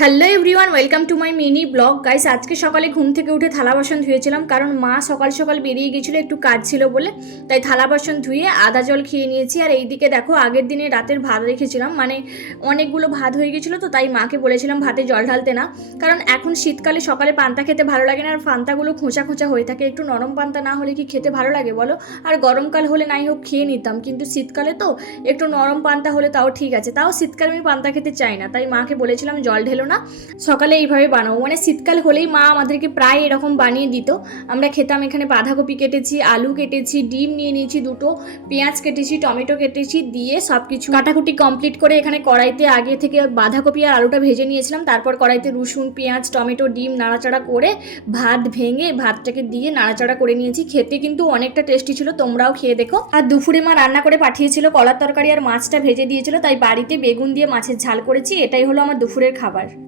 Hello everyone, welcome to my mini blog. Guys, আজকে সকালে ঘুম থেকে উঠে থালা বাসন ধুয়েছিলাম, কারণ মা সকাল সকাল বেরিয়ে গেছিলো, একটু কাজ ছিল বলে। তাই থালা বাসন ধুয়ে আদা জল খেয়ে নিয়েছি। আর এইদিকে দেখো, আগের দিনে রাতের ভাত রেখেছিলাম, মানে অনেকগুলো ভাত হয়ে গেছিলো, তো তাই মাকে বলেছিলাম ভাতে জল ঢালতে না, কারণ এখন শীতকালে সকালে পান্তা খেতে ভালো লাগে না। আর পান্তাগুলো খোঁচা খোঁচা হয়ে থাকে, একটু নরম পান্তা না হলে কি খেতে ভালো লাগে বলো? আর গরমকাল হলে নাই হোক খেয়ে নিতাম, কিন্তু শীতকালে তো একটু নরম পান্তা হলে তাও ঠিক আছে। তাও শীতকালে আমি পান্তা খেতে চাই না, তাই মাকে বলেছিলাম জল ঢেলো না, সকালে এইভাবে বানাবো। মানে শীতকাল হলেই মা আমাদেরকে প্রায় এরকম বানিয়ে দিত, আমরা খেতাম। এখানে বাঁধাকপি কেটেছি, আলু কেটেছি, ডিম নিয়ে নিয়েছি দুটো, পেঁয়াজ কেটেছি, টমেটো কেটেছি, দিয়ে সব কিছু কাটাকুটি কমপ্লিট করে এখানে কড়াইতে আগে থেকে বাঁধাকপি আর আলুটা ভেজে নিয়েছিলাম। তারপর কড়াইতে রসুন, পেঁয়াজ, টমেটো, ডিম নাড়াচাড়া করে ভাত ভেঙে ভাতটাকে দিয়ে নাড়াচাড়া করে নিয়েছি। খেতে কিন্তু অনেকটা টেস্টি ছিল, তোমরাও খেয়ে দেখো। আর দুপুরে মা রান্না করে পাঠিয়েছিল কলার তরকারি আর মাছটা ভেজে দিয়েছিল, তাই বাড়িতে বেগুন দিয়ে মাছের ঝাল করেছি। এটাই হলো আমার দুপুরের খাবার।